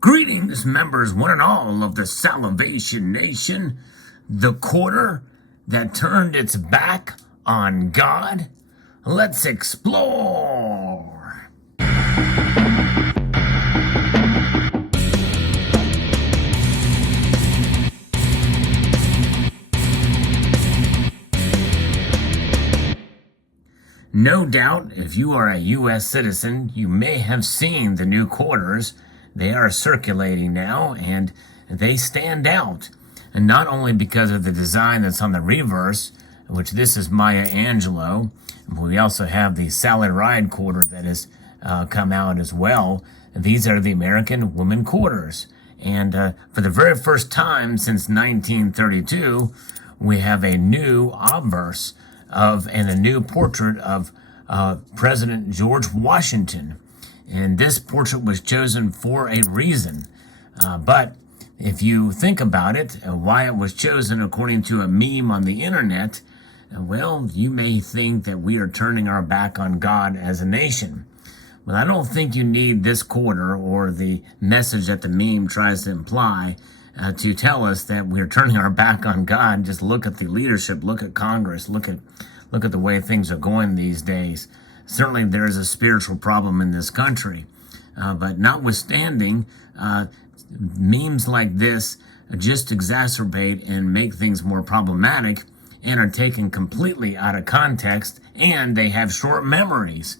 Greetings, members, one and all of the Salivation Nation, the quarter that turned its back on God. Let's explore. No doubt, if you are a U.S. citizen, you may have seen the new quarters. They are circulating now, and they stand out. And not only because of the design that's on the reverse, which this is Maya Angelou, we also have the Sally Ride quarter that has come out as well. These are the American women quarters. And for the very first time since 1932, we have a new obverse and a new portrait of President George Washington. And this portrait was chosen for a reason. But if you think about it, why it was chosen according to a meme on the internet, well, you may think that we are turning our back on God as a nation. Well, I don't think you need this quarter or the message that the meme tries to imply to tell us that we're turning our back on God. Just look at the leadership, look at Congress, look at the way things are going these days. Certainly there is a spiritual problem in this country. But notwithstanding, memes like this just exacerbate and make things more problematic and are taken completely out of context, and they have short memories.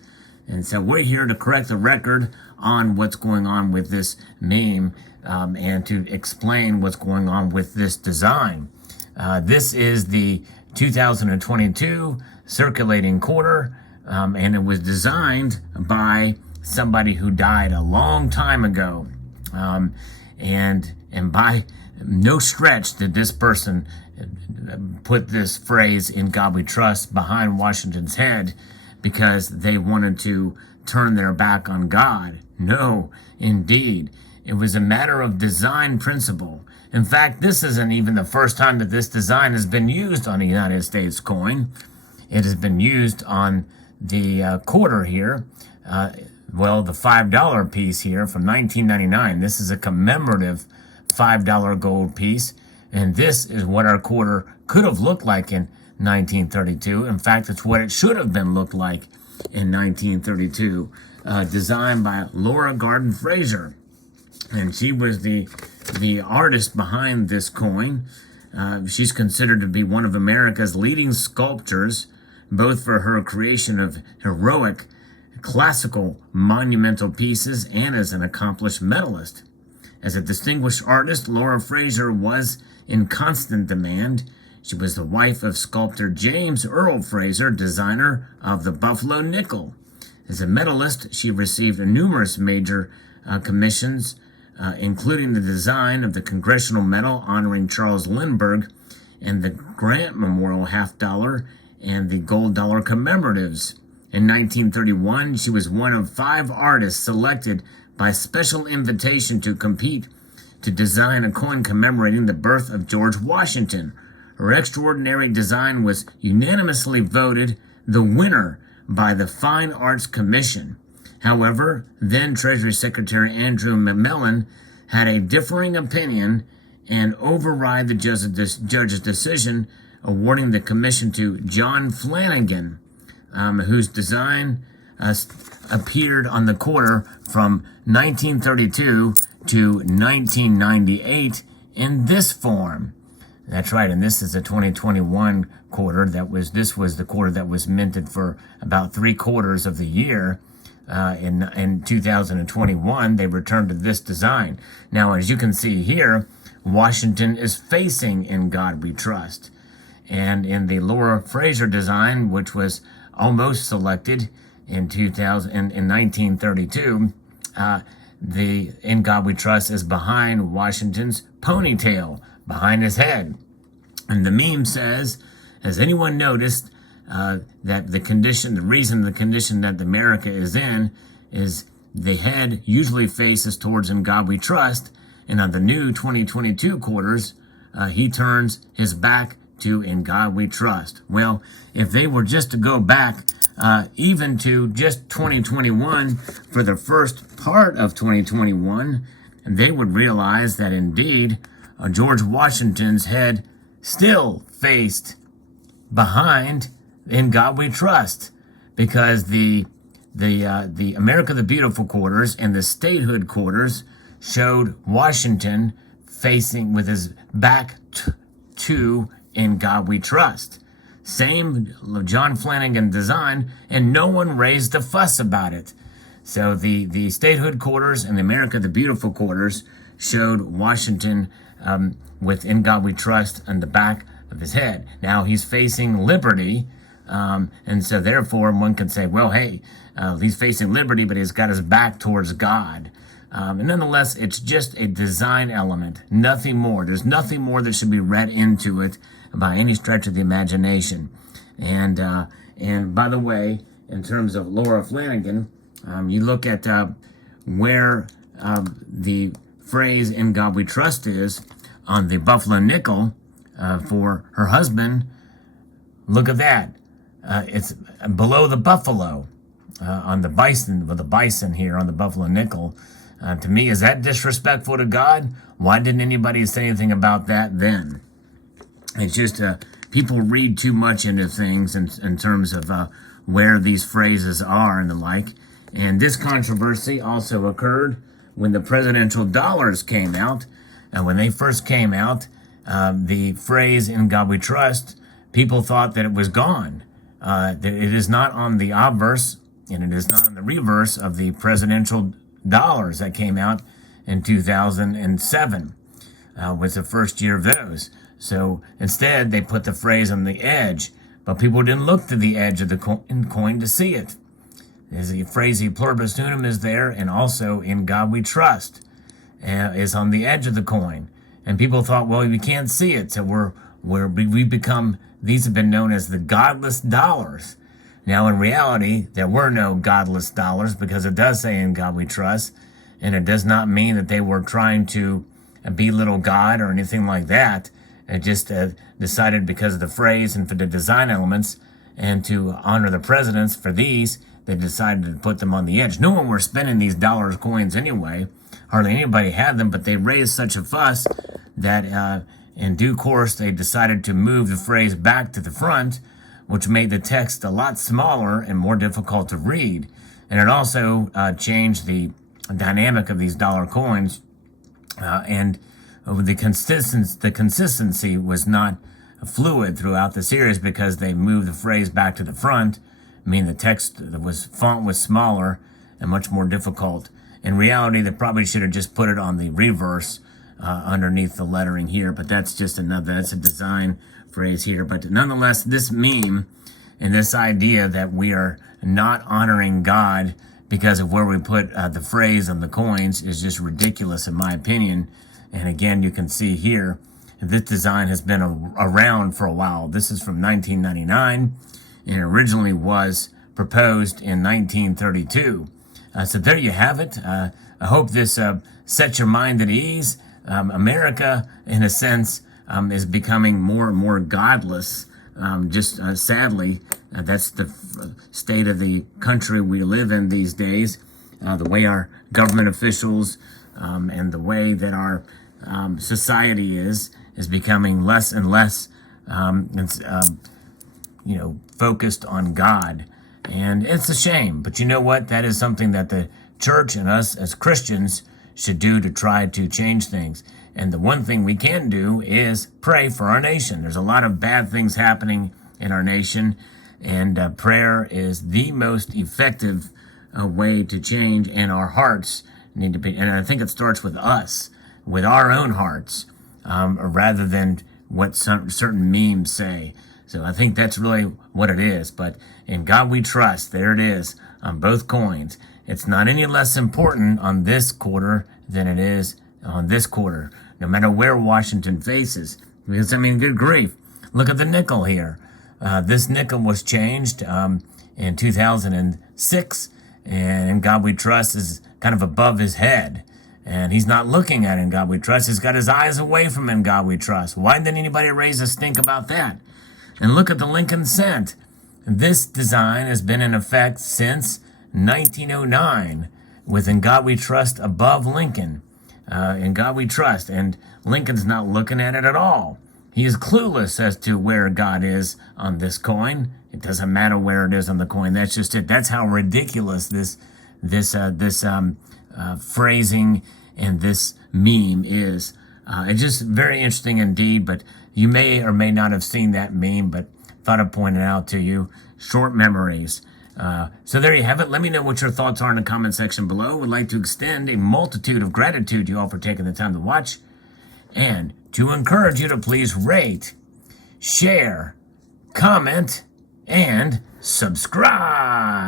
And so we're here to correct the record on what's going on with this meme and to explain what's going on with this design. This is the 2022 Circulating Quarter. And it was designed by somebody who died a long time ago. And by no stretch did this person put this phrase, "In God We Trust," behind Washington's head because they wanted to turn their back on God. No, indeed. It was a matter of design principle. In fact, this isn't even the first time that this design has been used on a United States coin. It has been used on the quarter here, the $5 piece here from 1999. This is a commemorative $5 gold piece, and this is what our quarter could have looked like in 1932. In fact, it's what it should have been looked like in 1932, designed by Laura Garden Fraser, and she was the artist behind this coin. She's considered to be one of America's leading sculptors, both for her creation of heroic, classical, monumental pieces and as an accomplished medalist. As a distinguished artist, Laura Fraser was in constant demand. She was the wife of sculptor James Earl Fraser, designer of the Buffalo nickel. As a medalist, she received numerous major commissions, including the design of the Congressional Medal honoring Charles Lindbergh and the Grant Memorial $50 and the gold dollar commemoratives. In 1931, she was one of 5 artists selected by special invitation to compete to design a coin commemorating the birth of George Washington. Her extraordinary design was unanimously voted the winner by the Fine Arts Commission. However, then Treasury Secretary Andrew McMillan had a differing opinion and override the judge's decision, awarding the commission to John Flanagan, whose design appeared on the quarter from 1932 to 1998 in this form. That's right, and this is a 2021 quarter. This was the quarter that was minted for about 3/4 of the year. In 2021, they returned to this design. Now, as you can see here, Washington is facing "In God We Trust." And in the Laura Fraser design, which was almost selected in 1932, the "In God We Trust" is behind Washington's ponytail, behind his head. And the meme says, has anyone noticed that the reason the condition that America is in is the head usually faces towards "In God We Trust," and on the new 2022 quarters, he turns his back to "In God We Trust." Well, if they were just to go back even to just 2021 for the first part of 2021, they would realize that indeed George Washington's head still faced behind In God We Trust, because the America the Beautiful quarters and the statehood quarters showed Washington facing with his back to In God We Trust. Same John Flanagan design, and no one raised a fuss about it. So the statehood quarters and the America the Beautiful quarters showed Washington with In God We Trust on the back of his head. Now he's facing liberty, and so therefore one can say, well, hey, he's facing liberty, but he's got his back towards God. And nonetheless, it's just a design element, nothing more. There's nothing more that should be read into it by any stretch of the imagination. And by the way, in terms of Laura Flanagan, you look at where the phrase In God We Trust is on the Buffalo nickel for her husband. Look at that. It's below the buffalo on the bison, with the bison here on the Buffalo nickel. To me, is that disrespectful to God? Why didn't anybody say anything about that then? It's just people read too much into things in terms of where these phrases are and the like. And this controversy also occurred when the presidential dollars came out. And when they first came out, the phrase In God We Trust, people thought that it was gone. It is not on the obverse, and it is not on the reverse of the presidential dollars that came out in 2007, was the first year of those. So instead, they put the phrase on the edge, but people didn't look to the edge of the coin to see it. There's the phrase pluribus unum is there, and also In God We Trust is on the edge of the coin. And people thought, well, we can't see it, so we become, these have been known as the godless dollars. Now, in reality, there were no godless dollars, because it does say In God We Trust, and it does not mean that they were trying to belittle God or anything like that. It just decided, because of the phrase and for the design elements and to honor the presidents for these, they decided to put them on the edge. No one were spending these dollars coins anyway. Hardly anybody had them, but they raised such a fuss that in due course they decided to move the phrase back to the front, which made the text a lot smaller and more difficult to read. And it also changed the dynamic of these dollar coins, and the consistency was not fluid throughout the series, because they moved the phrase back to the front. I mean, the font was smaller and much more difficult. In reality, they probably should have just put it on the reverse underneath the lettering here, but that's a design phrase here. But nonetheless, this meme and this idea that we are not honoring God because of where we put the phrase on the coins is just ridiculous, in my opinion. And again, you can see here, this design has been around for a while. This is from 1999, and originally was proposed in 1932. So there you have it. I hope this sets your mind at ease. America, in a sense, is becoming more and more godless. Sadly, that's the state of the country we live in these days. The way our government officials and the way that our society is becoming less and less, focused on God. And it's a shame, but you know what? That is something that the church and us as Christians should do to try to change things. And the one thing we can do is pray for our nation. There's a lot of bad things happening in our nation, and prayer is the most effective way to change, and our hearts need to be, and I think it starts with us, with our own hearts, rather than what certain memes say. So I think that's really what it is. But In God We Trust, there it is on both coins. It's not any less important on this quarter than it is on this quarter, no matter where Washington faces. Because, I mean, good grief. Look at the nickel here. This nickel was changed in 2006, and In God We Trust is kind of above his head. And he's not looking at In God We Trust. He's got his eyes away from In God We Trust. Why didn't anybody raise a stink about that? And look at the Lincoln cent. This design has been in effect since 1909, with In God We Trust above Lincoln. In God we trust. And Lincoln's not looking at it at all. He is clueless as to where God is on this coin. It doesn't matter where it is on the coin. That's just it. That's how ridiculous this phrasing and this meme is. It's just very interesting indeed. But you may or may not have seen that meme, but thought I'd point it out to you. Short memories. So there you have it. Let me know what your thoughts are in the comment section below. Would like to extend a multitude of gratitude to you all for taking the time to watch, and to encourage you to please rate, share, comment, and subscribe.